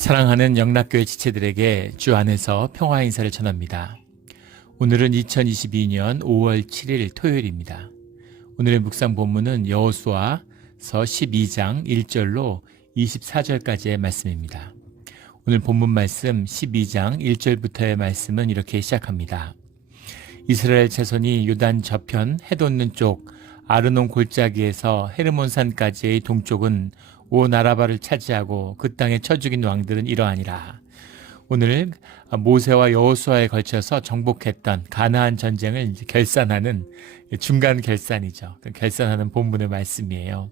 사랑하는 영락교회 지체들에게 주 안에서 평화 인사를 전합니다. 오늘은 2022년 5월 7일 토요일입니다. 오늘의 묵상 본문은 여호수아서 12장 1절로 24절까지의 말씀입니다. 오늘 본문 말씀 12장 1절부터의 말씀은 이렇게 시작합니다. 이스라엘 자손이 요단 저편 해돋는 쪽 아르논 골짜기에서 헤르몬산까지의 동쪽은 온 아라바를 차지하고 그 땅에 쳐 죽인 왕들은 이러하니라. 오늘 모세와 여호수아에 걸쳐서 정복했던 가나안 전쟁을 이제 결산하는 중간 결산이죠. 결산하는 본문의 말씀이에요.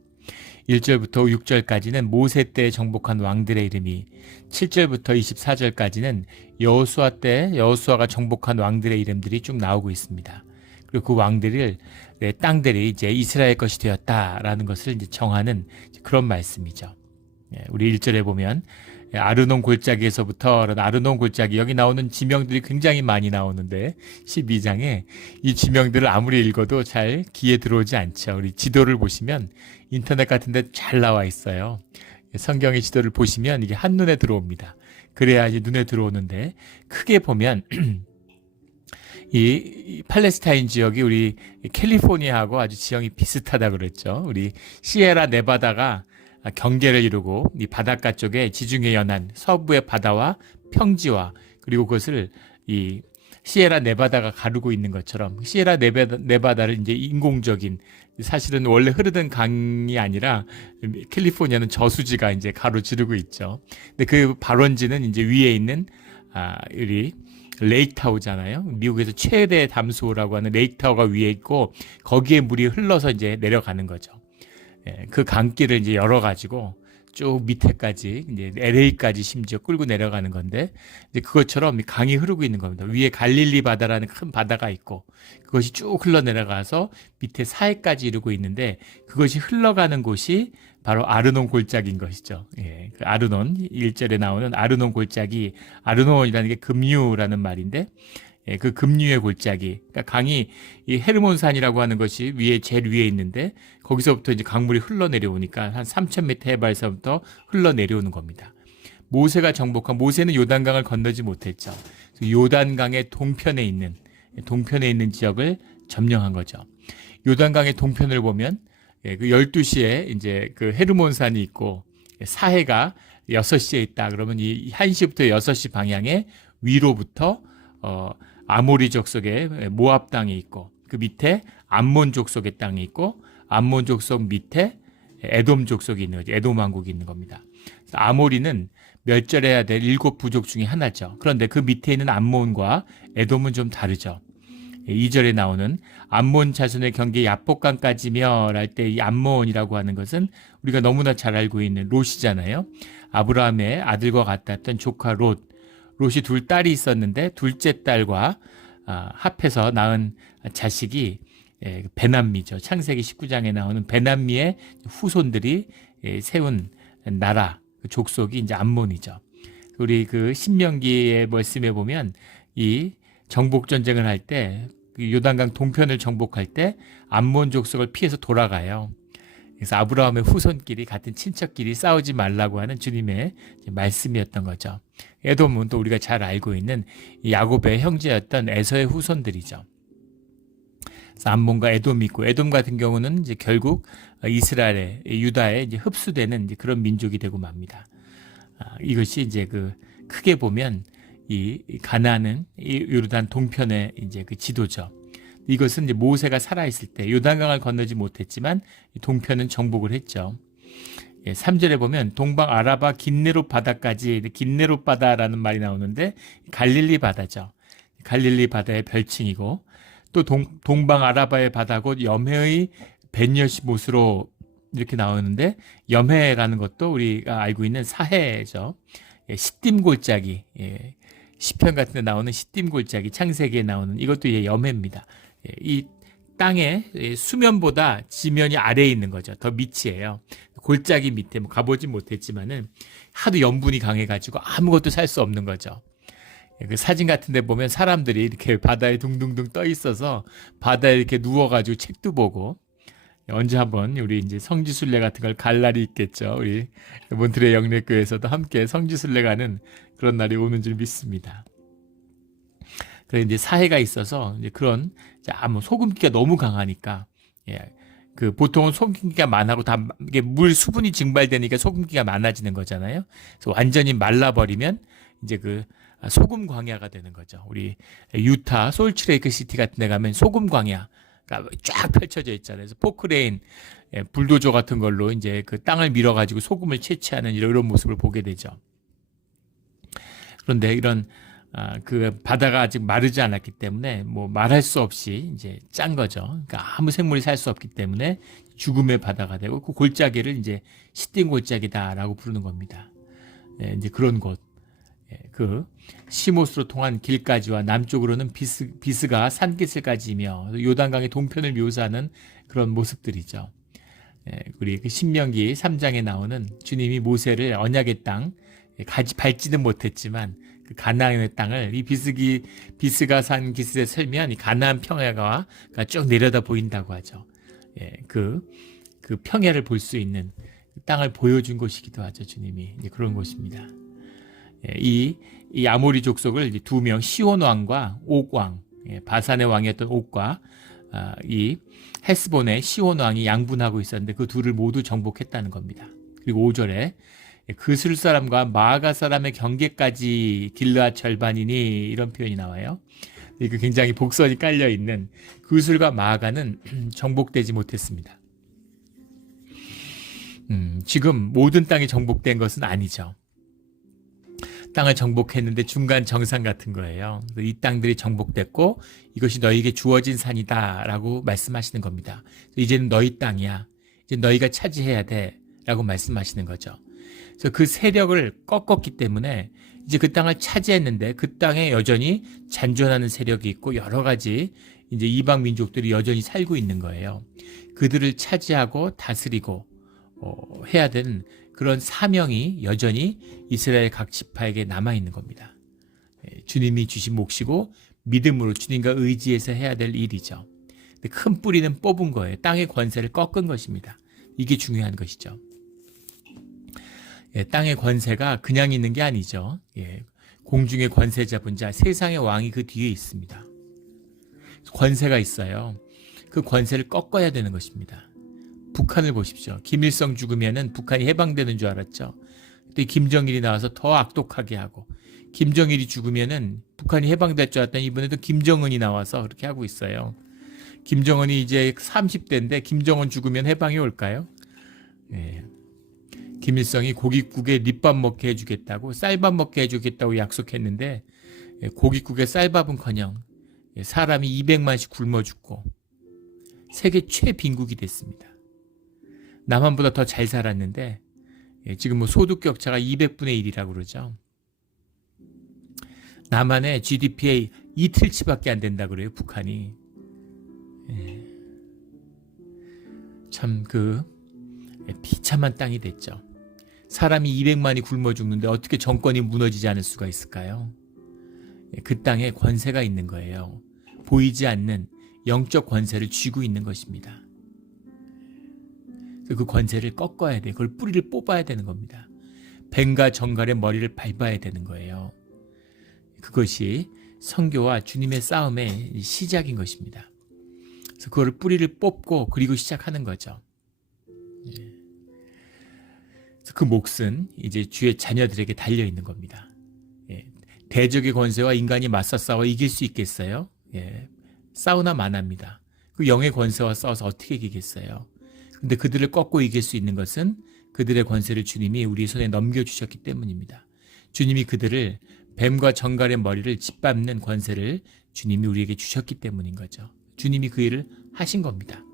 1절부터 6절까지는 모세 때 정복한 왕들의 이름이, 7절부터 24절까지는 여호수아 때 여호수아가 정복한 왕들의 이름들이 쭉 나오고 있습니다. 그리고 그 왕들을 땅들이 이제 이스라엘 것이 되었다라는 것을 이제 정하는 그런 말씀이죠. 우리 1절에 보면 아르논 골짜기에서부터 아르논 골짜기, 여기 나오는 지명들이 굉장히 많이 나오는데 12장에 이 지명들을 아무리 읽어도 잘 귀에 들어오지 않죠. 우리 지도를 보시면 인터넷 같은 데 잘 나와 있어요. 성경의 지도를 보시면 이게 한눈에 들어옵니다. 그래야지 눈에 들어오는데, 크게 보면 이 팔레스타인 지역이 우리 캘리포니아하고 아주 지형이 비슷하다 그랬죠. 우리 시에라 네바다가 경계를 이루고 이 바닷가 쪽에 지중해 연안 서부의 바다와 평지와, 그리고 그것을 이 시에라 네바다가 가르고 있는 것처럼 시에라 네바다를 이제 인공적인, 사실은 원래 흐르던 강이 아니라 캘리포니아는 저수지가 이제 가로지르고 있죠. 근데 그 발원지는 이제 위에 있는 우리 레이크타우잖아요. 미국에서 최대 담수호라고 하는 레이크타우가 위에 있고 거기에 물이 흘러서 이제 내려가는 거죠. 그 강길을 이제 열어가지고 쭉 밑에까지 이제 LA까지 심지어 끌고 내려가는 건데, 이제 그것처럼 강이 흐르고 있는 겁니다. 위에 갈릴리 바다라는 큰 바다가 있고 그것이 쭉 흘러내려가서 밑에 사해까지 이르고 있는데, 그것이 흘러가는 곳이 바로 아르논 골짜기인 것이죠. 그 아르논 1절에 나오는 아르논 골짜기, 아르논이라는 게 급류라는 말인데, 그 급류의 골짜기, 그러니까 강이 이 헤르몬산이라고 하는 것이 위에 제일 위에 있는데 거기서부터 이제 강물이 흘러내려오니까 한 3,000m 해발서부터 흘러내려오는 겁니다. 모세가 정복한, 모세는 요단강을 건너지 못했죠. 요단강의 동편에 있는 지역을 점령한 거죠. 요단강의 동편을 보면 그 12시에 이제 그 헤르몬산이 있고 사해가 6시에 있다. 그러면 이 1시부터 6시 방향에 위로부터 아모리 족속의 모압 땅이 있고, 그 밑에 암몬 족속의 땅이 있고, 암몬 족속 밑에 에돔 족속이 있는 거죠. 에돔 왕국이 있는 겁니다. 아모리는 멸절해야 될 7 부족 중에 하나죠. 그런데 그 밑에 있는 암몬과 에돔은 좀 다르죠. 2절에 나오는 암몬 자손의 경계 야복강까지며 랄 때 이 암몬이라고 하는 것은 우리가 너무나 잘 알고 있는 롯이잖아요. 아브라함의 아들과 같았던 조카 롯이 2딸이 있었는데 둘째 딸과 합해서 낳은 자식이 베남미죠. 창세기 19장에 나오는 베남미의 후손들이 세운 나라, 족속이 이제 암몬이죠. 우리 그 신명기의 말씀에 보면 이 정복 전쟁을 할 때, 요단강 동편을 정복할 때 암몬 족속을 피해서 돌아가요. 그래서 아브라함의 후손끼리, 같은 친척끼리 싸우지 말라고 하는 주님의 말씀이었던 거죠. 에돔은 또 우리가 잘 알고 있는 야곱의 형제였던 에서의 후손들이죠. 그래서 암몬과 에돔이 있고, 에돔 같은 경우는 이제 결국 이스라엘의, 유다에 이제 흡수되는 이제 그런 민족이 되고 맙니다. 이것이 이제 그 크게 보면 이 가나안은 이 요르단 동편의 이제 그 지도죠. 이것은 이제 모세가 살아있을 때 요단강을 건너지 못했지만 동편은 정복을 했죠. 3절에 보면 동방 아라바 긴네롯 바다까지, 긴네롯 바다라는 말이 나오는데 갈릴리 바다죠. 갈릴리 바다의 별칭이고, 또 동방 아라바의 바다 곧 염해의 벤여시못으로 이렇게 나오는데, 염해라는 것도 우리가 알고 있는 사해죠. 시딤 골짜기, 시편 같은 데 나오는 시딤 골짜기, 창세기에 나오는 이것도 염해입니다. 이 땅의 수면보다 지면이 아래에 있는 거죠. 더 밑이에요. 골짜기 밑에 가보지 못했지만은 하도 염분이 강해가지고 아무것도 살 수 없는 거죠. 그 사진 같은 데 보면 사람들이 이렇게 바다에 둥둥둥 떠 있어서 바다에 이렇게 누워가지고 책도 보고, 언제 한번 우리 이제 성지순례 같은 걸 갈 날이 있겠죠. 우리 몬트레 영례교회에서도 함께 성지순례 가는 그런 날이 오는 줄 믿습니다. 그래 이제 사해가 있어서 이제 그런 뭐 소금기가 너무 강하니까 그 보통은 소금기가 많아고 다 이게 물 수분이 증발되니까 소금기가 많아지는 거잖아요. 그래서 완전히 말라버리면 이제 그 소금 광야가 되는 거죠. 우리 유타 솔트레이크 시티 같은 데 가면 소금 광야가 쫙 펼쳐져 있잖아요. 그래서 포크레인 불도저 같은 걸로 이제 그 땅을 밀어가지고 소금을 채취하는 이런 모습을 보게 되죠. 그런데 이런 그 바다가 아직 마르지 않았기 때문에 뭐 말할 수 없이 이제 짠 거죠. 그러니까 아무 생물이 살 수 없기 때문에 죽음의 바다가 되고 그 골짜기를 이제 시딘 골짜기다라고 부르는 겁니다. 이제 그런 곳. 그 시못으로 통한 길까지와 남쪽으로는 비스가 산기슭까지이며 요단강의 동편을 묘사하는 그런 모습들이죠. 우리 그 신명기 3장에 나오는 주님이 모세를 언약의 땅 밟지는 못했지만 그 가나안의 땅을 이 비스가 산 기슭에 설면 이 가나안 평야가 쭉 내려다 보인다고 하죠. 그 평야를 볼 수 있는 땅을 보여준 곳이기도 하죠. 주님이 이제 그런 곳입니다. 이 아모리 족속을 이제 두 명 시온 왕과 옥 왕, 바산의 왕이었던 옥과 이 헤스본의 시온 왕이 양분하고 있었는데 그 둘을 모두 정복했다는 겁니다. 그리고 5절에 그술 사람과 마아가 사람의 경계까지 길르앗 절반이니 이런 표현이 나와요. 그 굉장히 복선이 깔려 있는 그술과 마아가는 정복되지 못했습니다. 지금 모든 땅이 정복된 것은 아니죠. 땅을 정복했는데 중간 정상 같은 거예요. 이 땅들이 정복됐고 이것이 너희에게 주어진 산이다라고 말씀하시는 겁니다. 이제는 너희 땅이야. 이제 너희가 차지해야 돼라고 말씀하시는 거죠. 그래서 그 세력을 꺾었기 때문에 이제 그 땅을 차지했는데 그 땅에 여전히 잔존하는 세력이 있고 여러 가지 이제 이방 민족들이 여전히 살고 있는 거예요. 그들을 차지하고 다스리고 해야 되는 그런 사명이 여전히 이스라엘 각 지파에게 남아 있는 겁니다. 주님이 주신 몫이고 믿음으로 주님과 의지해서 해야 될 일이죠. 큰 뿌리는 뽑은 거예요. 땅의 권세를 꺾은 것입니다. 이게 중요한 것이죠. 땅의 권세가 그냥 있는 게 아니죠. 공중의 권세 잡은 자, 세상의 왕이 그 뒤에 있습니다. 권세가 있어요. 그 권세를 꺾어야 되는 것입니다. 북한을 보십시오. 김일성 죽으면은 북한이 해방되는 줄 알았죠. 또 김정일이 나와서 더 악독하게 하고, 김정일이 죽으면은 북한이 해방될 줄 알았더니 이번에도 김정은이 나와서 그렇게 하고 있어요. 김정은이 이제 30대인데 김정은 죽으면 해방이 올까요? 김일성이 고깃국에 립밥 먹게 해주겠다고, 쌀밥 먹게 해주겠다고 약속했는데 고깃국에 쌀밥은커녕 사람이 200만씩 굶어 죽고 세계 최빈국이 됐습니다. 남한보다 더 잘 살았는데 지금 뭐 소득 격차가 200분의 1이라고 그러죠. 남한의 GDP의 이틀치밖에 안 된다 그래요, 북한이. 참 비참한 땅이 됐죠. 사람이 200만이 굶어 죽는데 어떻게 정권이 무너지지 않을 수가 있을까요? 그 땅에 권세가 있는 거예요. 보이지 않는 영적 권세를 쥐고 있는 것입니다. 그 권세를 꺾어야 돼. 그걸 뿌리를 뽑아야 되는 겁니다. 뱀과 정갈의 머리를 밟아야 되는 거예요. 그것이 선교와 주님의 싸움의 시작인 것입니다. 그래서 그걸 뿌리를 뽑고 그리고 시작하는 거죠. 그래서 그 몫은 이제 주의 자녀들에게 달려 있는 겁니다. 대적의 권세와 인간이 맞서 싸워 이길 수 있겠어요? 싸우나 마나입니다. 그 영의 권세와 싸워서 어떻게 이기겠어요? 근데 그들을 꺾고 이길 수 있는 것은 그들의 권세를 주님이 우리 손에 넘겨주셨기 때문입니다. 주님이 그들을 뱀과 정갈의 머리를 짓밟는 권세를 주님이 우리에게 주셨기 때문인 거죠. 주님이 그 일을 하신 겁니다.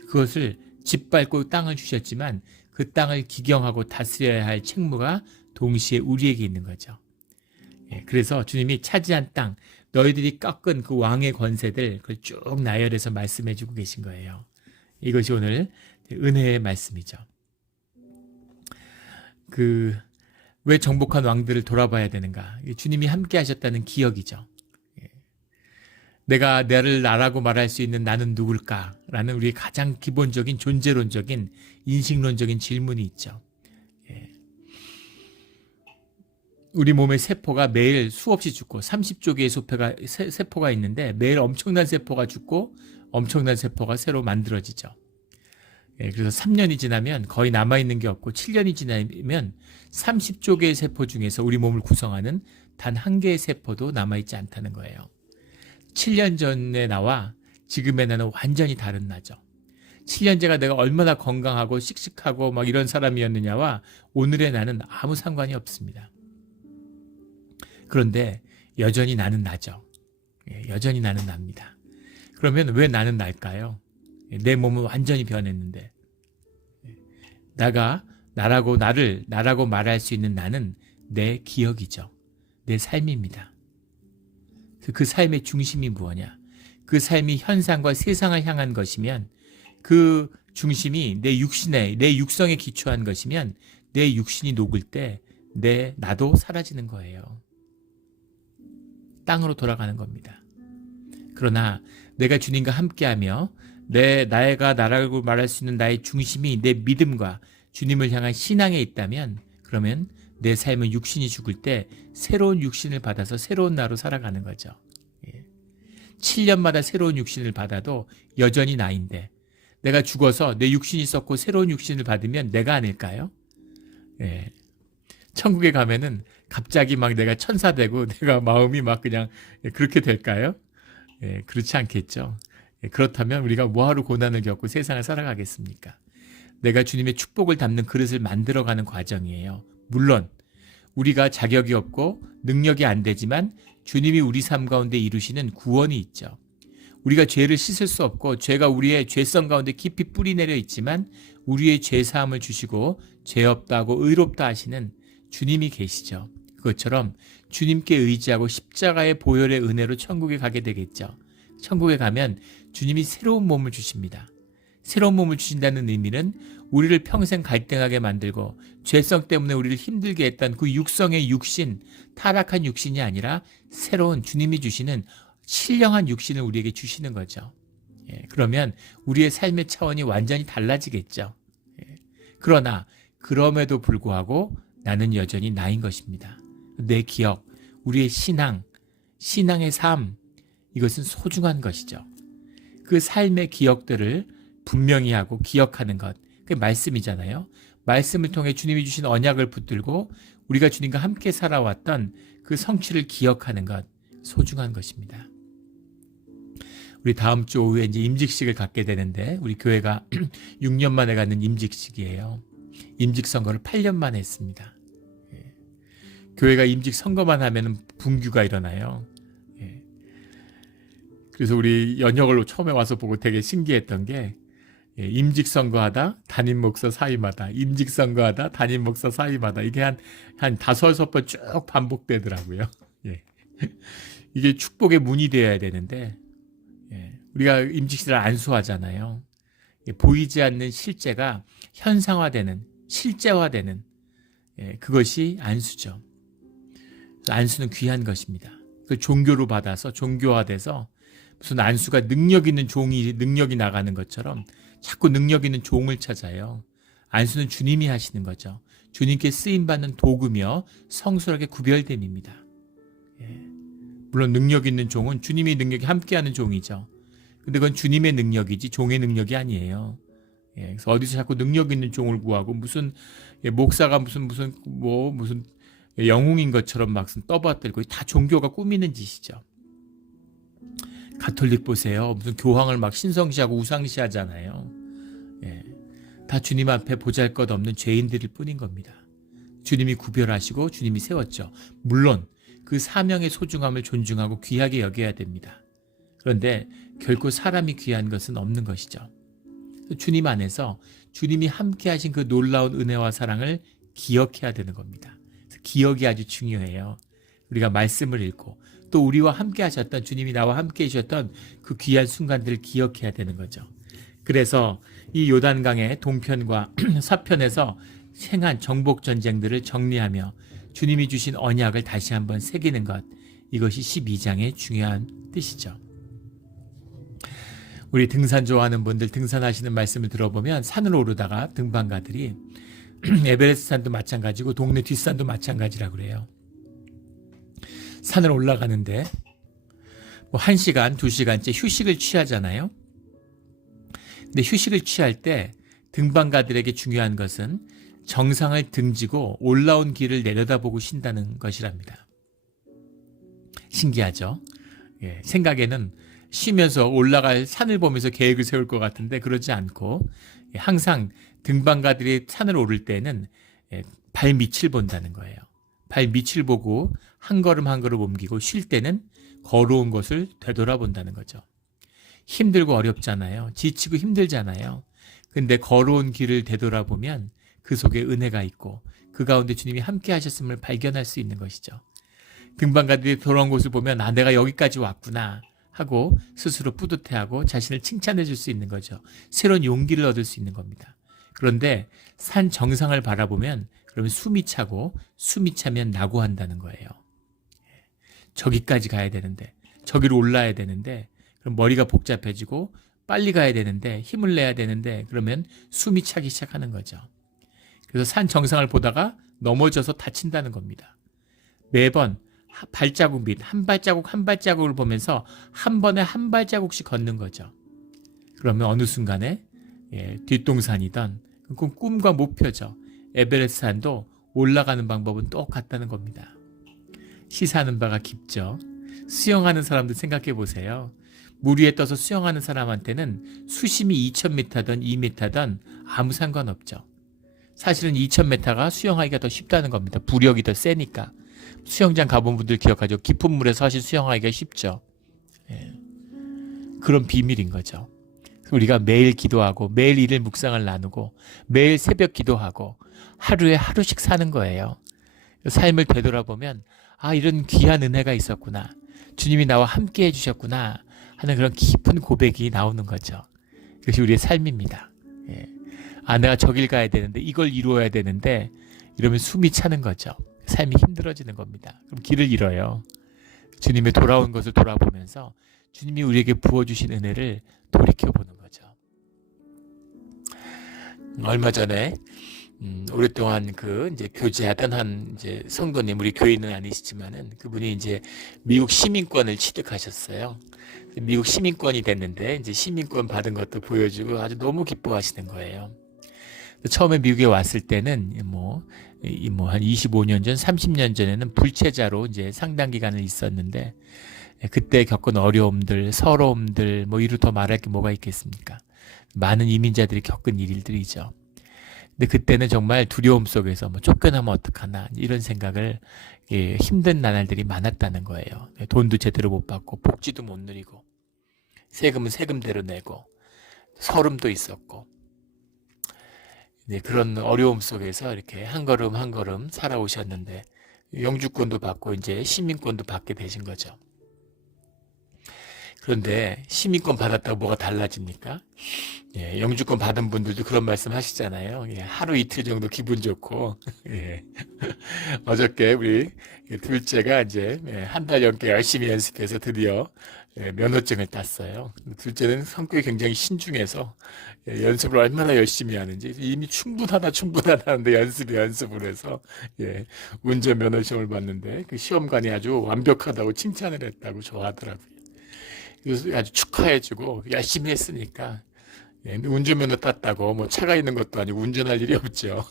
그것을 짓밟고 땅을 주셨지만 그 땅을 기경하고 다스려야 할 책무가 동시에 우리에게 있는 거죠. 그래서 주님이 차지한 땅, 너희들이 꺾은 그 왕의 권세들 그걸 쭉 나열해서 말씀해주고 계신 거예요. 이것이 오늘 은혜의 말씀이죠. 왜 정복한 왕들을 돌아봐야 되는가? 주님이 함께 하셨다는 기억이죠. 내가 나를 나라고 말할 수 있는 나는 누굴까? 라는 우리의 가장 기본적인 존재론적인 인식론적인 질문이 있죠. 예. 우리 몸의 세포가 매일 수없이 죽고 30조 개의 세포가 있는데 매일 엄청난 세포가 죽고 엄청난 세포가 새로 만들어지죠. 예, 그래서 3년이 지나면 거의 남아있는 게 없고 7년이 지나면 30조 개의 세포 중에서 우리 몸을 구성하는 단 한 개의 세포도 남아있지 않다는 거예요. 7년 전에 나와 지금의 나는 완전히 다른 나죠. 7년 전에 내가 얼마나 건강하고 씩씩하고 막 이런 사람이었느냐와 오늘의 나는 아무 상관이 없습니다. 그런데 여전히 나는 나죠. 예, 여전히 나는 납니다. 그러면 왜 나는 날까요? 내 몸은 완전히 변했는데. 나라고 말할 수 있는 나는 내 기억이죠. 내 삶입니다. 그 삶의 중심이 무엇이냐? 그 삶이 현상과 세상을 향한 것이면 그 중심이 내 육성에 기초한 것이면 내 육신이 녹을 때 나도 사라지는 거예요. 땅으로 돌아가는 겁니다. 그러나 내가 주님과 함께하며 나라고 말할 수 있는 나의 중심이 내 믿음과 주님을 향한 신앙에 있다면 그러면 내 삶은 육신이 죽을 때 새로운 육신을 받아서 새로운 나로 살아가는 거죠. 7년마다 새로운 육신을 받아도 여전히 나인데 내가 죽어서 내 육신이 썩고 새로운 육신을 받으면 내가 아닐까요? 예. 천국에 가면은 갑자기 막 내가 천사 되고 내가 마음이 막 그냥 그렇게 될까요? 예, 그렇지 않겠죠. 예, 그렇다면 우리가 뭐하러 고난을 겪고 세상을 살아가겠습니까? 내가 주님의 축복을 담는 그릇을 만들어가는 과정이에요. 물론 우리가 자격이 없고 능력이 안 되지만 주님이 우리 삶 가운데 이루시는 구원이 있죠. 우리가 죄를 씻을 수 없고 죄가 우리의 죄성 가운데 깊이 뿌리내려 있지만 우리의 죄사함을 주시고 죄 없다고 의롭다 하시는 주님이 계시죠. 그것처럼 주님께 의지하고 십자가의 보혈의 은혜로 천국에 가게 되겠죠. 천국에 가면 주님이 새로운 몸을 주십니다. 새로운 몸을 주신다는 의미는 우리를 평생 갈등하게 만들고 죄성 때문에 우리를 힘들게 했던 그 육성의 육신, 타락한 육신이 아니라 새로운 주님이 주시는 신령한 육신을 우리에게 주시는 거죠. 예, 그러면 우리의 삶의 차원이 완전히 달라지겠죠. 예, 그러나 그럼에도 불구하고 나는 여전히 나인 것입니다. 내 기억, 우리의 신앙의 삶, 이것은 소중한 것이죠. 그 삶의 기억들을 분명히 하고 기억하는 것, 그게 말씀이잖아요. 말씀을 통해 주님이 주신 언약을 붙들고 우리가 주님과 함께 살아왔던 그 성취를 기억하는 것, 소중한 것입니다. 우리 다음 주 오후에 이제 임직식을 갖게 되는데 우리 교회가 6년 만에 갖는 임직식이에요. 임직 선거를 8년 만에 했습니다. 예. 교회가 임직 선거만 하면 분규가 일어나요. 예. 그래서 우리 연혁을 처음에 와서 보고 되게 신기했던 게 임직 선거하다 담임 목사 사임하다, 임직 선거하다 담임 목사 사임하다, 이게 한 5번 쭉 반복되더라고요. 예. 이게 축복의 문이 되어야 되는데 우리가 임직실을 안수하잖아요. 보이지 않는 실제가 현상화되는, 실제화되는 그것이 안수죠. 안수는 귀한 것입니다. 그 종교로 받아서 종교화돼서 무슨 안수가 능력 있는 능력이 나가는 것처럼 자꾸 능력 있는 종을 찾아요. 안수는 주님이 하시는 거죠. 주님께 쓰임받는 도구며 성술하게 구별됨입니다. 물론 능력 있는 종은 주님의 능력이 함께하는 종이죠. 근데 그건 주님의 능력이지 종의 능력이 아니에요. 그래서 어디서 자꾸 능력 있는 종을 구하고 무슨 목사가 무슨 영웅인 것처럼 막 떠받들고 다 종교가 꾸미는 짓이죠. 가톨릭 보세요. 무슨 교황을 막 신성시하고 우상시하잖아요. 다 주님 앞에 보잘것없는 죄인들일 뿐인 겁니다. 주님이 구별하시고 주님이 세웠죠. 물론 그 사명의 소중함을 존중하고 귀하게 여겨야 됩니다. 그런데 결코 사람이 귀한 것은 없는 것이죠. 주님 안에서 주님이 함께 하신 그 놀라운 은혜와 사랑을 기억해야 되는 겁니다. 기억이 아주 중요해요. 우리가 말씀을 읽고 또 우리와 함께 하셨던, 주님이 나와 함께 해주셨던 그 귀한 순간들을 기억해야 되는 거죠. 그래서 이 요단강의 동편과 서편에서 행한 정복 전쟁들을 정리하며 주님이 주신 언약을 다시 한번 새기는 것, 이것이 12장의 중요한 뜻이죠. 우리 등산 좋아하는 분들 등산하시는 말씀을 들어보면 산을 오르다가 등반가들이 에베레스트 산도 마찬가지고 동네 뒷산도 마찬가지라고 그래요. 산을 올라가는데 뭐 1시간, 2시간째 휴식을 취하잖아요. 근데 휴식을 취할 때 등반가들에게 중요한 것은 정상을 등지고 올라온 길을 내려다보고 쉰다는 것이랍니다. 신기하죠? 예, 생각에는 쉬면서 올라갈 산을 보면서 계획을 세울 것 같은데 그러지 않고 항상 등반가들이 산을 오를 때는 발밑을 본다는 거예요. 발밑을 보고 한 걸음 한 걸음 옮기고 쉴 때는 걸어온 것을 되돌아본다는 거죠. 힘들고 어렵잖아요. 지치고 힘들잖아요. 근데 걸어온 길을 되돌아보면 그 속에 은혜가 있고 그 가운데 주님이 함께 하셨음을 발견할 수 있는 것이죠. 등반가들이 돌아온 곳을 보면 내가 여기까지 왔구나 하고 스스로 뿌듯해하고 자신을 칭찬해 줄 수 있는 거죠. 새로운 용기를 얻을 수 있는 겁니다. 그런데 산 정상을 바라보면 그러면 숨이 차고 숨이 차면 낙오한다는 거예요. 저기까지 가야 되는데 저기로 올라야 되는데 그럼 머리가 복잡해지고 빨리 가야 되는데 힘을 내야 되는데 그러면 숨이 차기 시작하는 거죠. 그래서 산 정상을 보다가 넘어져서 다친다는 겁니다. 매번 발자국 밑 한 발자국 한 발자국을 보면서 한 번에 한 발자국씩 걷는 거죠. 그러면 어느 순간에 뒷동산이던 그건 꿈과 목표죠. 에베레스트 산도 올라가는 방법은 똑같다는 겁니다. 시사하는 바가 깊죠. 수영하는 사람들 생각해 보세요. 물 위에 떠서 수영하는 사람한테는 수심이 2000m든 2m든 아무 상관없죠. 사실은 2000m가 수영하기가 더 쉽다는 겁니다. 부력이 더 세니까. 수영장 가본 분들 기억하죠? 깊은 물에서 사실 수영하기가 쉽죠. 그런 비밀인 거죠. 우리가 매일 기도하고 매일 일일 묵상을 나누고 매일 새벽 기도하고 하루에 하루씩 사는 거예요. 삶을 되돌아보면 이런 귀한 은혜가 있었구나. 주님이 나와 함께 해주셨구나 하는 그런 깊은 고백이 나오는 거죠. 그것이 우리의 삶입니다. 내가 저길 가야 되는데 이걸 이루어야 되는데 이러면 숨이 차는 거죠. 삶이 힘들어지는 겁니다. 그럼 길을 잃어요. 주님의 돌아온 것을 돌아보면서 주님이 우리에게 부어주신 은혜를 돌이켜보는 거죠. 얼마 전에 오랫동안 이제 교제하던 한 이제 성도님, 우리 교인은 아니시지만은 그분이 이제 미국 시민권을 취득하셨어요. 미국 시민권이 됐는데 이제 시민권 받은 것도 보여주고 아주 너무 기뻐하시는 거예요. 처음에 미국에 왔을 때는 한 25년 전, 30년 전에는 불체자로 이제 상당 기간을 있었는데 그때 겪은 어려움들, 서러움들 이루 더 말할 게 뭐가 있겠습니까? 많은 이민자들이 겪은 일들이죠. 근데 그때는 정말 두려움 속에서 쫓겨나면 어떡하나 이런 생각을 힘든 나날들이 많았다는 거예요. 돈도 제대로 못 받고 복지도 못 누리고 세금은 세금대로 내고 서름도 있었고 그런 어려움 속에서 이렇게 한 걸음 한 걸음 살아오셨는데 영주권도 받고 이제 시민권도 받게 되신 거죠. 그런데 시민권 받았다고 뭐가 달라집니까? 영주권 받은 분들도 그런 말씀 하시잖아요. 하루 이틀 정도 기분 좋고 어저께 우리 둘째가 이제 한 달 넘게 열심히 연습해서 드디어 면허증을 땄어요. 둘째는 성격이 굉장히 신중해서 연습을 얼마나 열심히 하는지 이미 충분하다 하는데 연습을 해서 운전 면허시험을 봤는데 그 시험관이 아주 완벽하다고 칭찬을 했다고 좋아하더라고요. 그래서 아주 축하해주고 열심히 했으니까 운전면허 땄다고 차가 있는 것도 아니고 운전할 일이 없죠.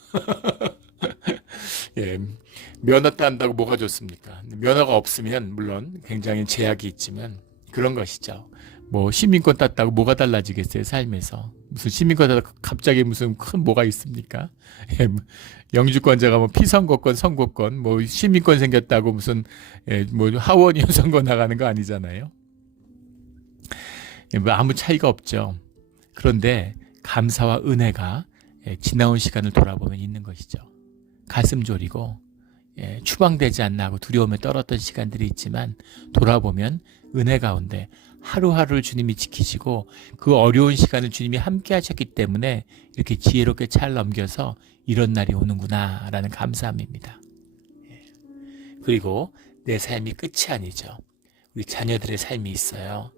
면허 딴다고 뭐가 좋습니까? 면허가 없으면 물론 굉장히 제약이 있지만 그런 것이죠. 시민권 땄다고 뭐가 달라지겠어요, 삶에서. 무슨 시민권 땄다고 갑자기 무슨 큰 뭐가 있습니까? 영주권자가 피선거권, 선거권, 시민권 생겼다고 무슨 하원의원 선거 나가는 거 아니잖아요. 아무 차이가 없죠. 그런데 감사와 은혜가 지나온 시간을 돌아보면 있는 것이죠. 가슴 졸이고 추방되지 않나 하고 두려움에 떨었던 시간들이 있지만 돌아보면 은혜 가운데 하루하루를 주님이 지키시고 그 어려운 시간을 주님이 함께 하셨기 때문에 이렇게 지혜롭게 잘 넘겨서 이런 날이 오는구나 라는 감사함입니다. 그리고 내 삶이 끝이 아니죠. 우리 자녀들의 삶이 있어요.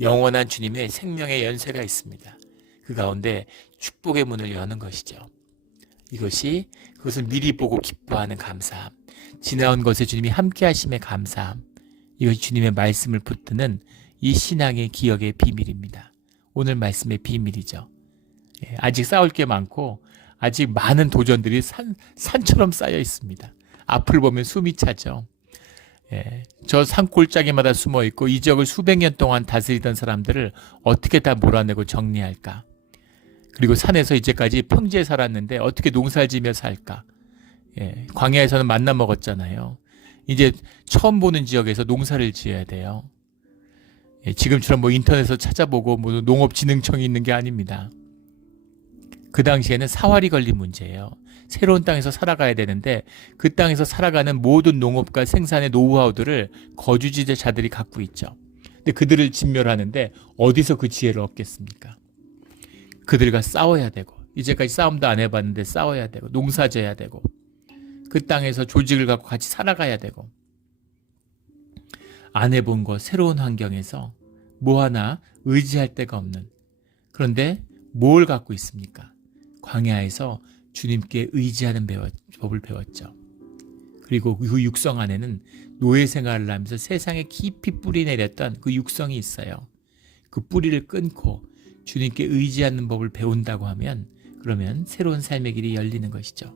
영원한 주님의 생명의 연세가 있습니다. 그 가운데 축복의 문을 여는 것이죠. 그것을 미리 보고 기뻐하는 감사함, 지나온 것에 주님이 함께 하심에 감사함, 이것이 주님의 말씀을 붙드는 이 신앙의 기억의 비밀입니다. 오늘 말씀의 비밀이죠. 아직 싸울 게 많고 아직 많은 도전들이 산처럼 쌓여 있습니다. 앞을 보면 숨이 차죠. 저 산골짜기마다 숨어 있고 이 지역을 수백 년 동안 다스리던 사람들을 어떻게 다 몰아내고 정리할까? 그리고 산에서 이제까지 평지에 살았는데 어떻게 농사를 지며 살까? 광야에서는 만나 먹었잖아요. 이제 처음 보는 지역에서 농사를 지어야 돼요. 지금처럼 뭐 인터넷에서 찾아보고 뭐 농업진흥청이 있는 게 아닙니다. 그 당시에는 사활이 걸린 문제예요. 새로운 땅에서 살아가야 되는데 그 땅에서 살아가는 모든 농업과 생산의 노하우들을 거주지자들이 갖고 있죠. 근데 그들을 진멸하는데 어디서 그 지혜를 얻겠습니까? 그들과 싸워야 되고, 이제까지 싸움도 안 해봤는데 싸워야 되고, 농사져야 되고, 그 땅에서 조직을 갖고 같이 살아가야 되고, 안 해본 거 새로운 환경에서 뭐 하나 의지할 데가 없는, 그런데 뭘 갖고 있습니까? 광야에서 주님께 의지하는 법을 배웠죠. 그리고 그 육성 안에는 노예 생활을 하면서 세상에 깊이 뿌리 내렸던 그 육성이 있어요. 그 뿌리를 끊고 주님께 의지하는 법을 배운다고 하면 그러면 새로운 삶의 길이 열리는 것이죠.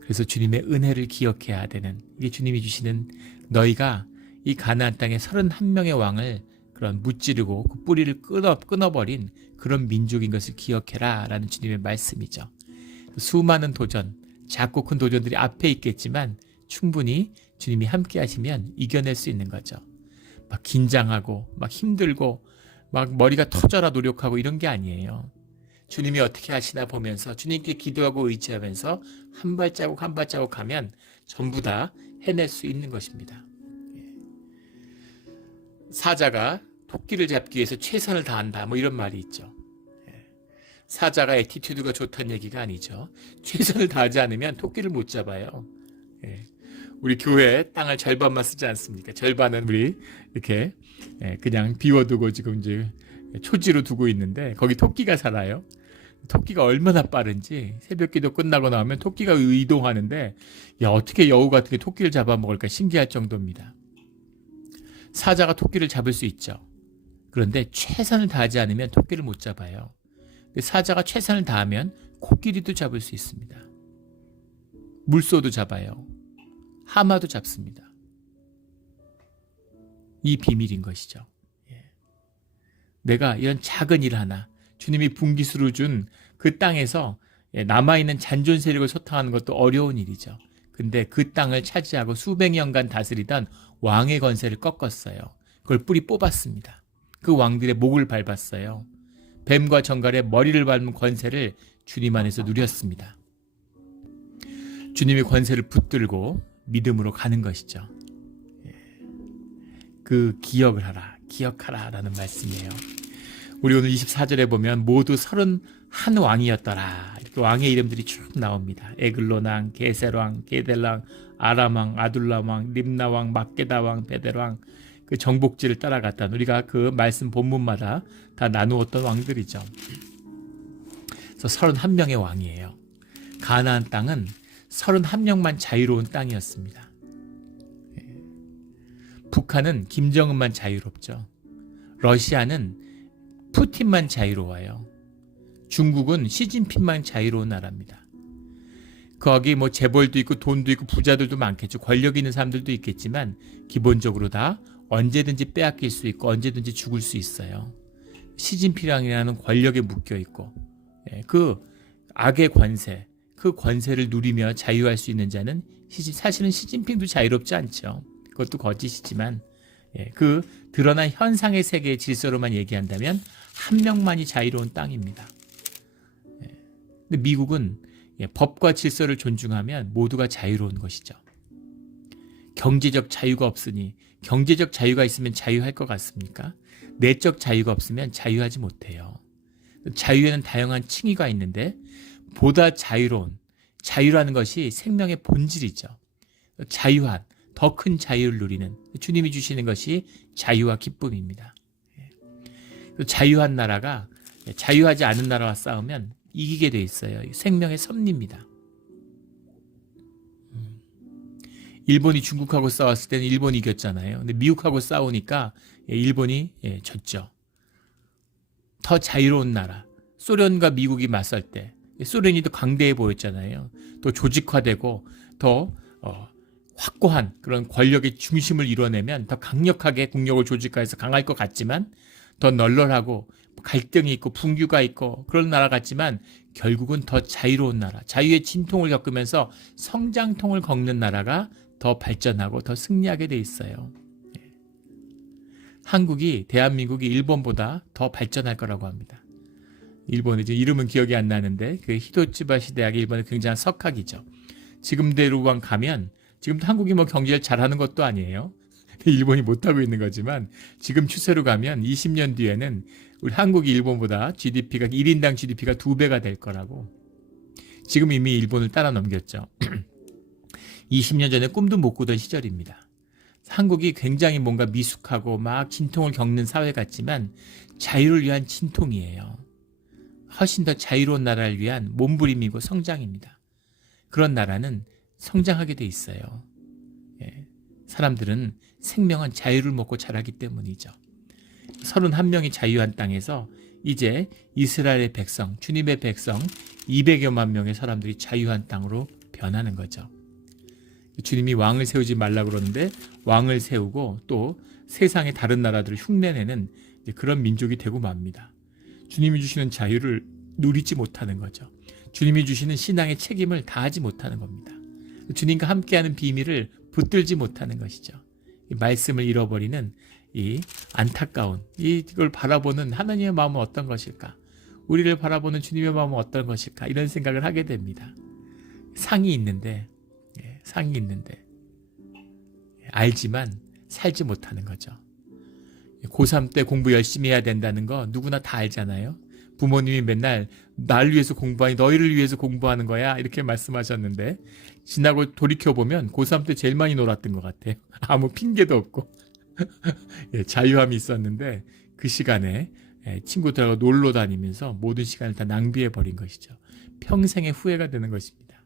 그래서 주님의 은혜를 기억해야 되는, 이게 주님이 주시는, 너희가 이 가나안 땅에 31명의 왕을 그런 무찌르고 그 뿌리를 끊어버린 그런 민족인 것을 기억해라 라는 주님의 말씀이죠. 수많은 도전, 작고 큰 도전들이 앞에 있겠지만 충분히 주님이 함께 하시면 이겨낼 수 있는 거죠. 막 긴장하고 막 힘들고 막 머리가 터져라 노력하고 이런 게 아니에요. 주님이 어떻게 하시나 보면서 주님께 기도하고 의지하면서 한 발자국 한 발자국 가면 전부 다 해낼 수 있는 것입니다. 사자가 토끼를 잡기 위해서 최선을 다한다, 뭐 이런 말이 있죠. 사자가 애티튜드가 좋다는 얘기가 아니죠. 최선을 다하지 않으면 토끼를 못 잡아요. 우리 교회 땅을 절반만 쓰지 않습니까? 절반은 우리 이렇게 그냥 비워두고 지금 이제 초지로 두고 있는데 거기 토끼가 살아요. 토끼가 얼마나 빠른지 새벽기도 끝나고 나오면 토끼가 이동하는데, 야, 어떻게 여우 같은 게 토끼를 잡아먹을까 신기할 정도입니다. 사자가 토끼를 잡을 수 있죠. 그런데 최선을 다하지 않으면 토끼를 못 잡아요. 사자가 최선을 다하면 코끼리도 잡을 수 있습니다. 물소도 잡아요. 하마도 잡습니다. 이 비밀인 것이죠. 내가 이런 작은 일 하나, 주님이 분기수로 준 그 땅에서 남아있는 잔존 세력을 소탕하는 것도 어려운 일이죠. 근데 그 땅을 차지하고 수백 년간 다스리던 왕의 권세를 꺾었어요. 그걸 뿌리 뽑았습니다. 그 왕들의 목을 밟았어요. 뱀과 정갈의 머리를 밟는 권세를 주님 안에서 누렸습니다. 주님의 권세를 붙들고 믿음으로 가는 것이죠. 그 기억을 하라, 기억하라 라는 말씀이에요. 우리 오늘 24절에 보면 모두 31왕이었더라. 이렇게 왕의 이름들이 쭉 나옵니다. 에글론왕, 게셀왕, 게델왕, 아람왕, 아둘람왕, 림나왕, 막게다왕, 베델왕, 그 정복지를 따라갔던, 우리가 그 말씀 본문마다 다 나누었던 왕들이죠. 그래서 31명의 왕이에요. 가나안 땅은 31명만 자유로운 땅이었습니다. 북한은 김정은만 자유롭죠. 러시아는 푸틴만 자유로워요. 중국은 시진핑만 자유로운 나라입니다. 거기 뭐 재벌도 있고 돈도 있고 부자들도 많겠죠. 권력 있는 사람들도 있겠지만 기본적으로 다 언제든지 빼앗길 수 있고 언제든지 죽을 수 있어요. 시진핑이라는 권력에 묶여 있고 그 악의 권세, 그 권세를 누리며 자유할 수 있는 자는 사실은 시진핑도 자유롭지 않죠. 그것도 거짓이지만 그 드러난 현상의 세계의 질서로만 얘기한다면 한 명만이 자유로운 땅입니다. 근데 미국은 법과 질서를 존중하면 모두가 자유로운 것이죠. 경제적 자유가 없으니, 경제적 자유가 있으면 자유할 것 같습니까? 내적 자유가 없으면 자유하지 못해요. 자유에는 다양한 층위가 있는데 보다 자유로운, 자유라는 것이 생명의 본질이죠. 자유한, 더 큰 자유를 누리는, 주님이 주시는 것이 자유와 기쁨입니다. 자유한 나라가 자유하지 않은 나라와 싸우면 이기게 돼 있어요. 생명의 섭리입니다. 일본이 중국하고 싸웠을 때는 일본이 이겼잖아요. 근데 미국하고 싸우니까 일본이 졌죠. 더 자유로운 나라, 소련과 미국이 맞설 때 소련이 더 강대해 보였잖아요. 더 조직화되고 더 확고한 그런 권력의 중심을 이뤄내면 더 강력하게 국력을 조직화해서 강할 것 같지만, 더 널널하고 갈등이 있고 분규가 있고 그런 나라 같지만 결국은 더 자유로운 나라, 자유의 진통을 겪으면서 성장통을 걷는 나라가 더 발전하고 더 승리하게 돼 있어요. 한국이, 대한민국이 일본보다 더 발전할 거라고 합니다. 일본의 이름은 기억이 안 나는데 그 히도츠바시 대학이 일본의 굉장한 석학이죠. 지금대로만 가면, 지금도 한국이 뭐 경제를 잘하는 것도 아니에요. 일본이 못하고 있는 거지만 지금 추세로 가면 20년 뒤에는 우리 한국이 일본보다 GDP가 1인당 GDP가 2배가 될 거라고. 지금 이미 일본을 따라 넘겼죠. 20년 전에 꿈도 못 꾸던 시절입니다. 한국이 굉장히 뭔가 미숙하고 막 진통을 겪는 사회 같지만 자유를 위한 진통이에요. 훨씬 더 자유로운 나라를 위한 몸부림이고 성장입니다. 그런 나라는 성장하게 돼 있어요. 사람들은 생명한 자유를 먹고 자라기 때문이죠. 31명이 자유한 땅에서 이제 이스라엘의 백성, 주님의 백성 200여만 명의 사람들이 자유한 땅으로 변하는 거죠. 주님이 왕을 세우지 말라고 그러는데 왕을 세우고 또 세상의 다른 나라들을 흉내내는 그런 민족이 되고 맙니다. 주님이 주시는 자유를 누리지 못하는 거죠. 주님이 주시는 신앙의 책임을 다하지 못하는 겁니다. 주님과 함께하는 비밀을 붙들지 못하는 것이죠. 이 말씀을 잃어버리는 이 안타까운, 이걸 바라보는 하나님의 마음은 어떤 것일까? 우리를 바라보는 주님의 마음은 어떤 것일까? 이런 생각을 하게 됩니다. 상이 있는데 알지만 살지 못하는 거죠. 고3 때 공부 열심히 해야 된다는 거 누구나 다 알잖아요. 부모님이 맨날 날 위해서 공부하니 너희를 위해서 공부하는 거야 이렇게 말씀하셨는데, 지나고 돌이켜보면 고3 때 제일 많이 놀았던 것 같아요. 아무 핑계도 없고 자유함이 있었는데 그 시간에 친구들하고 놀러 다니면서 모든 시간을 다 낭비해버린 것이죠. 평생의 후회가 되는 것입니다.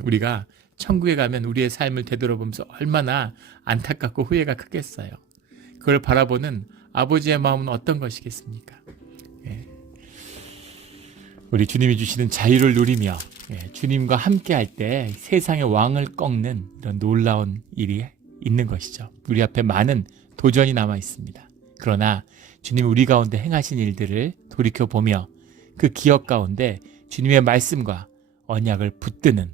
우리가 천국에 가면 우리의 삶을 되돌아보면서 얼마나 안타깝고 후회가 크겠어요. 그걸 바라보는 아버지의 마음은 어떤 것이겠습니까? 우리 주님이 주시는 자유를 누리며 주님과 함께 할 때 세상의 왕을 꺾는 이런 놀라운 일이 있는 것이죠. 우리 앞에 많은 도전이 남아 있습니다. 그러나 주님이 우리 가운데 행하신 일들을 돌이켜보며 그 기억 가운데 주님의 말씀과 언약을 붙드는,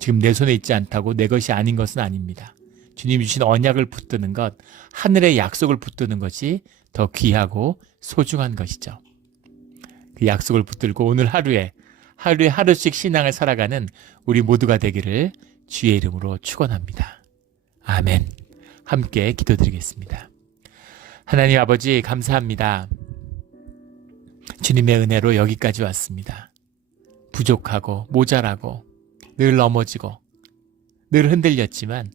지금 내 손에 있지 않다고 내 것이 아닌 것은 아닙니다. 주님이 주신 언약을 붙드는 것, 하늘의 약속을 붙드는 것이 더 귀하고 소중한 것이죠. 그 약속을 붙들고 오늘 하루에 하루씩 신앙을 살아가는 우리 모두가 되기를 주의 이름으로 축원합니다. 아멘. 함께 기도드리겠습니다. 하나님 아버지 감사합니다. 주님의 은혜로 여기까지 왔습니다. 부족하고 모자라고 늘 넘어지고 늘 흔들렸지만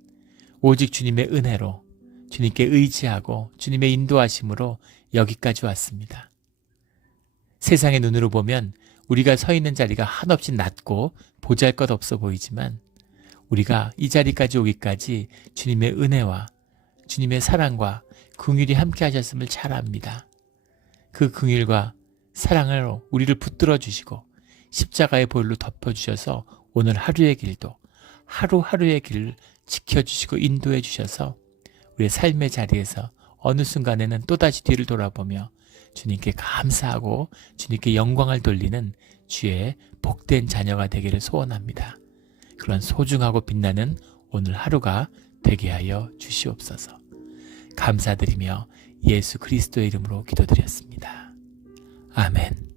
오직 주님의 은혜로, 주님께 의지하고 주님의 인도하심으로 여기까지 왔습니다. 세상의 눈으로 보면 우리가 서 있는 자리가 한없이 낮고 보잘것없어 보이지만 우리가 이 자리까지 오기까지 주님의 은혜와 주님의 사랑과 긍휼이 함께 하셨음을 잘 압니다. 그 긍휼과 사랑으로 우리를 붙들어 주시고 십자가의 보혈로 덮어주셔서 오늘 하루의 길도 하루하루의 길을 지켜주시고 인도해 주셔서 우리의 삶의 자리에서 어느 순간에는 또다시 뒤를 돌아보며 주님께 감사하고 주님께 영광을 돌리는 주의 복된 자녀가 되기를 소원합니다. 그런 소중하고 빛나는 오늘 하루가 되게 하여 주시옵소서. 감사드리며 예수 그리스도의 이름으로 기도드렸습니다. 아멘.